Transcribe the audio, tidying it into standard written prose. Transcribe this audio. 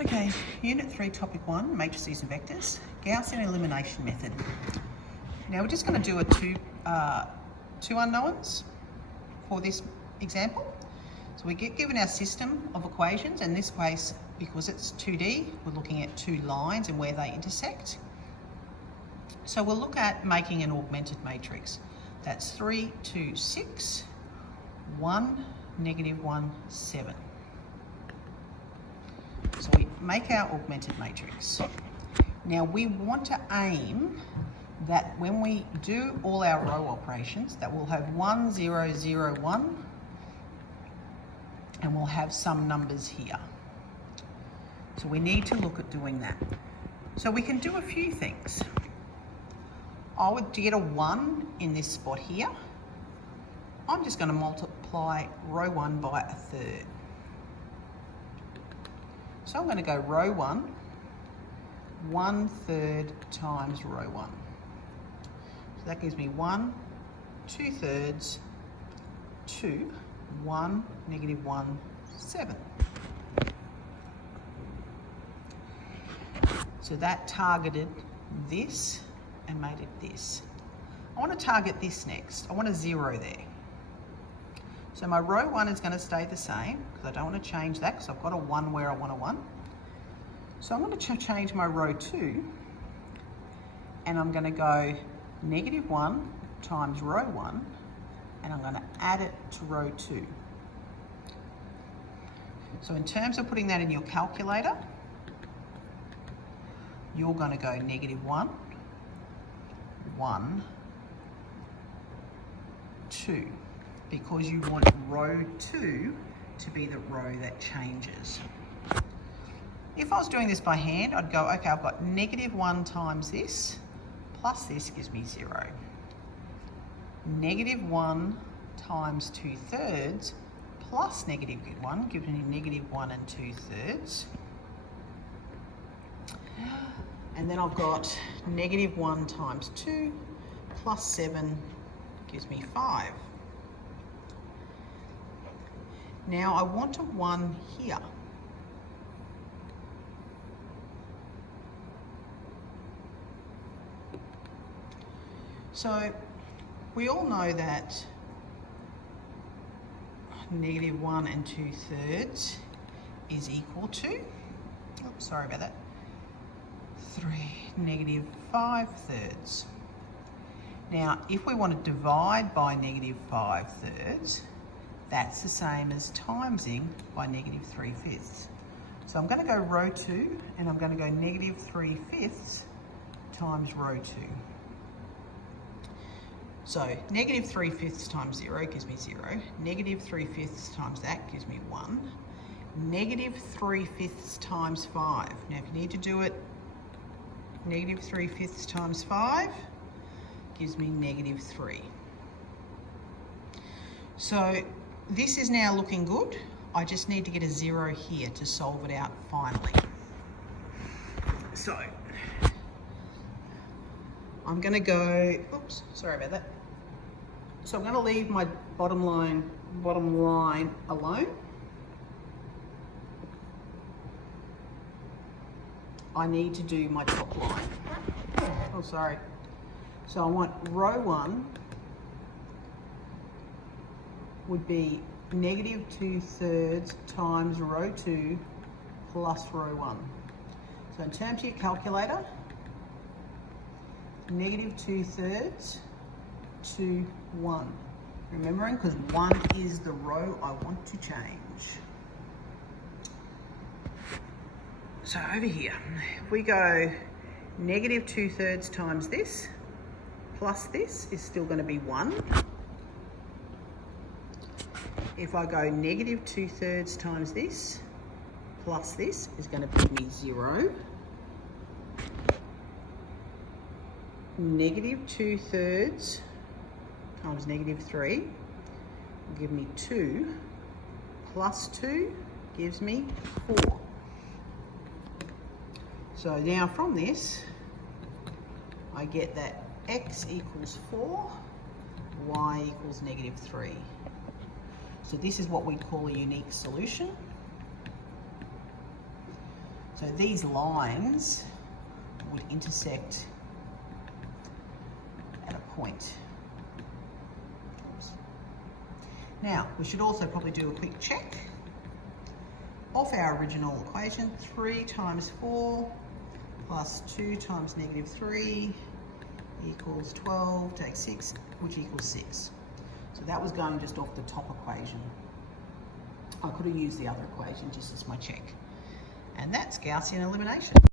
Okay, Unit 3, Topic 1, Matrices and Vectors, Gaussian elimination method. Now we're just going to do two unknowns for this example. So we get given our system of equations. In this case, because it's 2D, we're looking at two lines and where they intersect. So we'll look at making an augmented matrix. That's 3, 2, 6, 1, negative 1, 7. So we make our augmented matrix. Now we want to aim that when we do all our row operations, that we'll have 1, 0, 0, 1, and we'll have some numbers here. So we need to look at doing that. So we can do a few things. To get a 1 in this spot here, I'm just going to multiply row 1 by a third. So I'm going to go row 1, 1/3 times row 1. So that gives me 1, 2/3, 2, 1, negative 1, 7. So that targeted this and made it this. I want to target this next. I want a 0 there. So my row 1 is going to stay the same because I don't want to change that because I've got a 1 where I want a 1. So I'm going to change my row 2 and I'm going to go negative 1 times row 1 and I'm going to add it to row 2. So in terms of putting that in your calculator, you're going to go negative 1, 1, 2. Because you want row 2 to be the row that changes. If I was doing this by hand, I'd go, okay, I've got negative 1 times this, plus this gives me 0. Negative 1 times 2/3 plus negative 1 gives me negative 1 2/3. And then I've got negative 1 times 2 plus 7 gives me 5. Now I want a 1 here. So we all know that negative 1 2/3 is equal to, oops, sorry about that, negative 5/3. Now if we want to divide by negative 5/3, that's the same as timesing by negative 3/5. So I'm going to go row 2 and I'm going to go negative 3/5 times row 2. So negative 3/5 times 0 gives me 0. Negative 3/5 times that gives me 1. Negative 3/5 times 5. Now if you need to do it, negative 3/5 times 5 gives me negative 3. So this is now looking good. I just need to get a 0 here to solve it out finally. So I'm going to go, oops, sorry about that. So I'm going to leave my bottom line alone. I need to do my top line. Oh, sorry. So I want row 1 would be negative 2/3 times row 2 plus row 1. So in terms of your calculator, negative 2/3 to 1. Remembering, because 1 is the row I want to change. So over here, if we go negative 2/3 times this, plus this is still going to be 1. If I go negative 2/3 times this, plus this is going to give me 0. Negative 2/3 times negative 3 will give me 2, plus 2 gives me 4. So now from this, I get that x equals 4, y equals negative 3. So this is what we'd call a unique solution. So these lines would intersect at a point. Oops. Now, we should also probably do a quick check of our original equation. 3 times 4 plus 2 times negative 3 equals 12, take 6, which equals 6. So that was going just off the top equation. I could have used the other equation just as my check. And that's Gaussian elimination.